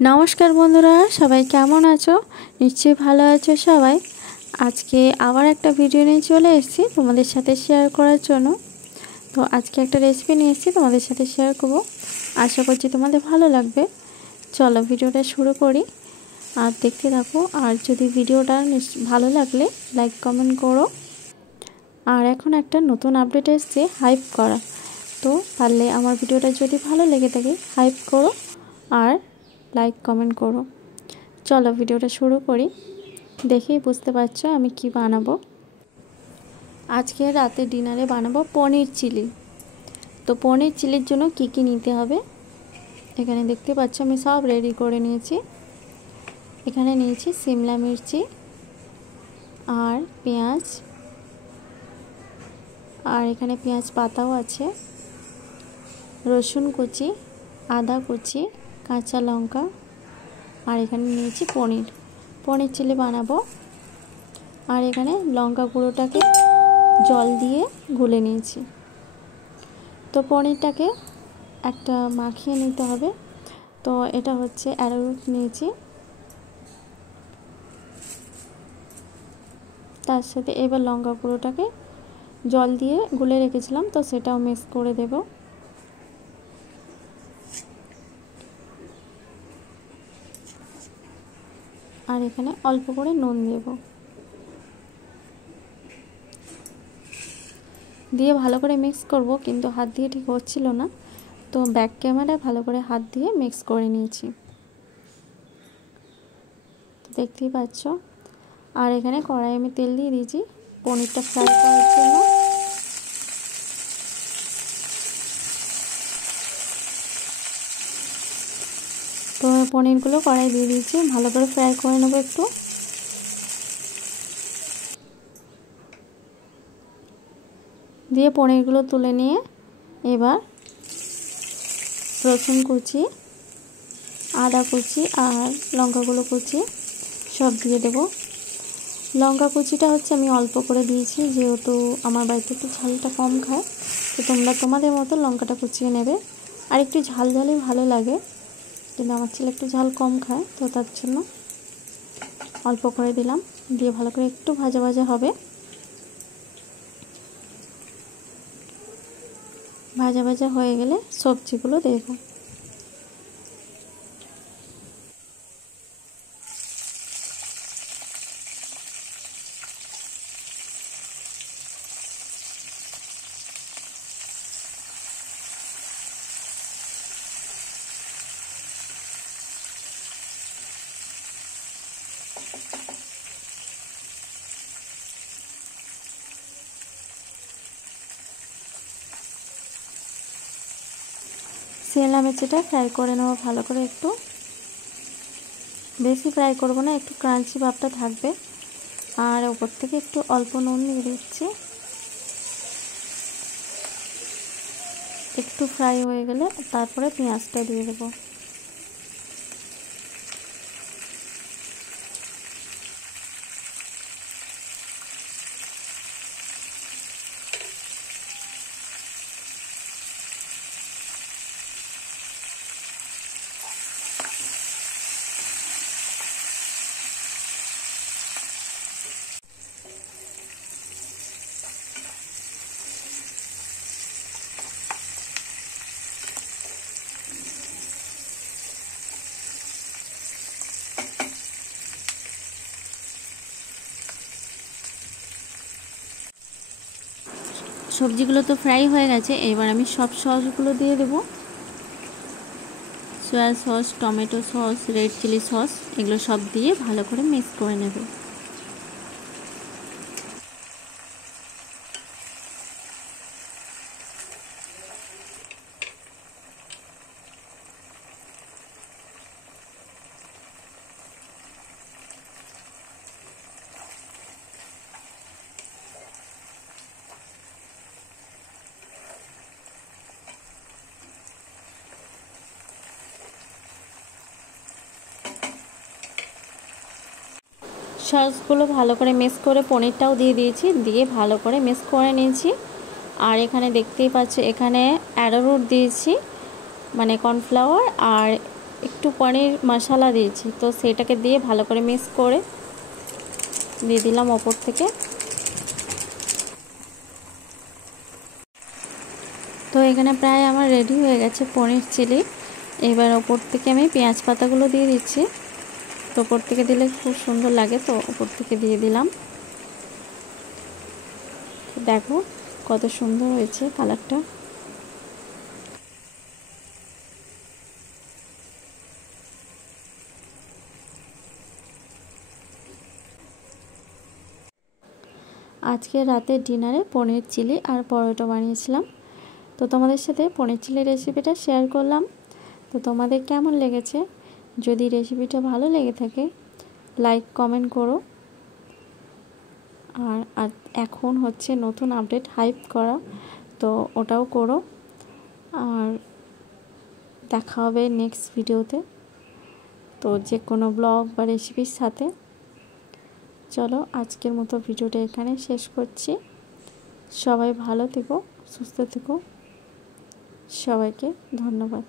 नमस्कार बंधुरा सबाई केमन आछो निश्चय भालो आछो सबाई। आज के आबार एक भिडियो निये चले एसेछि तोमादेर साथे शेयर करार जोन्नो। तो आज के एक रेसिपि निये एसेछि तोमादेर साथे शेयर करब, आशा करछि तोमादेर भालो लागबे। चलो भिडियोटा शुरू करी और देखते थाको। और यदि भिडियोटा भालो लागले लाइक कमेंट करो। और एखन एक नतून आपडेट एसेছে हाइप करा, तो पारले आमार भिडियोटा यदि भालो लेगे थाके हाइप करो और लाइक कमेंट करो। चलो भिडियोटा शुरू करी। देखिए बुझते पारछो आमी कि बानाबो। आज के राते डिनारे बानाबो पनीर चिली। तो पनीर चिलिर जोन्नो कि कि निते होबे एखाने देखते पाচ্ছ आमी सब रेडी करे निয়েছি। एखाने निয়েছি शिमला मिर्ची और पेঁয়াজ और एखाने पेঁয়াজ पाताओ आछे, रसुन कुचि, आदा कुचि, काँचा लंका और एखाने निয়েছি पनीर। पनीर चिली बानाबो और एखाने लंका गुঁড়োटाके जल दिए गुले निয়েছি। तो पनीरटाके একটা মাখিয়ে নিতে হবে। তো এটা হচ্ছে অ্যারোরুট নিয়েছি, তার সাথে এবার লঙ্কা গুঁড়োটাকে জল দিয়ে গুলে রেখেছিলাম, তো সেটাও মিক্স করে দেব। আর এখানে অল্প করে নুন দেব, দিয়ে ভালো করে মিক্স করব। কিন্তু হাত দিয়ে ঠিক হচ্ছিল না, তো ব্যাক ক্যামেরায় ভালো করে হাত দিয়ে মিক্স করে নিয়েছি, দেখতেই পাচ্ছ। আর এখানে কড়াই আমি তেল দিয়ে দিয়েছি পনিরটা ফ্রাই করার জন্য। তো পনিরগুলো কড়াই দিয়ে দিয়েছি, ভালো করে ফ্রাই করে নেব একটু। দিয়ে পনিরগুলো তুলে নিয়ে এবার রসুন কুচি, আদা কুচি আর লঙ্কাগুলো কুচি সব দিয়ে দেব। লঙ্কা কুচিটা হচ্ছে আমি অল্প করে দিয়েছি, যেহেতু আমার বাড়িতে একটু ঝালটা কম খায়, তো তোমরা তোমাদের মতো লঙ্কাটা কুচিয়ে নেবে। আর একটু ঝাল ঝালই ভালো লাগে, কিন্তু আমার ছেলে একটু ঝাল কম খায়, তো তার জন্য অল্প করে দিলাম। দিয়ে ভালো করে একটু ভাজা ভাজা হবে। ভাজা ভাজা হয়ে গেলে সবজিগুলো দেব। শিমলা মির্চিটা ফ্রাই করে নেব ভালো করে, একটু বেশি ফ্রাই করব না, একটু ক্রাঞ্চি ভাবটা থাকবে। আর উপর থেকে একটু অল্প নুন দিয়ে দিচ্ছি। একটু ফ্রাই হয়ে গেলে তারপরে পেঁয়াজটা দিয়ে দেবো। সবজিগুলো তো ফ্রাই হয়ে গেছে, এবার আমি সব সসগুলো দিয়ে দেব। Soya sauce, tomato sauce, red chilli sauce, এগুলো সব দিয়ে ভালো করে মিক্স করে নেব। সসগুলো ভালো করে মিক্স করে পনিরটাও দিয়ে দিয়েছি, দিয়ে ভালো করে মিক্স করে নিয়েছি। আর এখানে দেখতেই পাচ্ছ এখানে অ্যারোরুট দিয়েছি, মানে কর্নফ্লাওয়ার, আর একটু পনির মশলা দিয়েছি, তো সেটাকে দিয়ে ভালো করে মিক্স করে দিয়ে দিলাম ওপর থেকে। তো এখানে প্রায় আমার রেডি হয়ে গেছে পনির চিলি। এবার ওপর থেকে আমি পেঁয়াজ পাতাগুলো দিয়ে দিচ্ছি। তো ওপর থেকে দিলে খুব সুন্দর লাগে, তো ওপর থেকে দিয়ে দিলাম। দেখো কত সুন্দর হয়েছে কালারটা। আজকে রাতের ডিনারে পনির চিলি আর পরোটা বানিয়েছিলাম। তো তোমাদের সাথে পনির চিলি রেসিপিটা শেয়ার করলাম। তো তোমাদের কেমন লেগেছে? যদি রেসিপিটা ভালো লেগে থাকে লাইক কমেন্ট করো। আর এখন হচ্ছে নতুন আপডেট হাইপ করা, তো ওটাও করো। আর দেখা হবে নেক্সট ভিডিওতে, তো যে কোনো ব্লগ বা রেসিপির সাথে। চলো আজকের মতো ভিডিওটা এখানে শেষ করছি। সবাই ভালো থেকো, সুস্থ থেকো। সবাইকে ধন্যবাদ।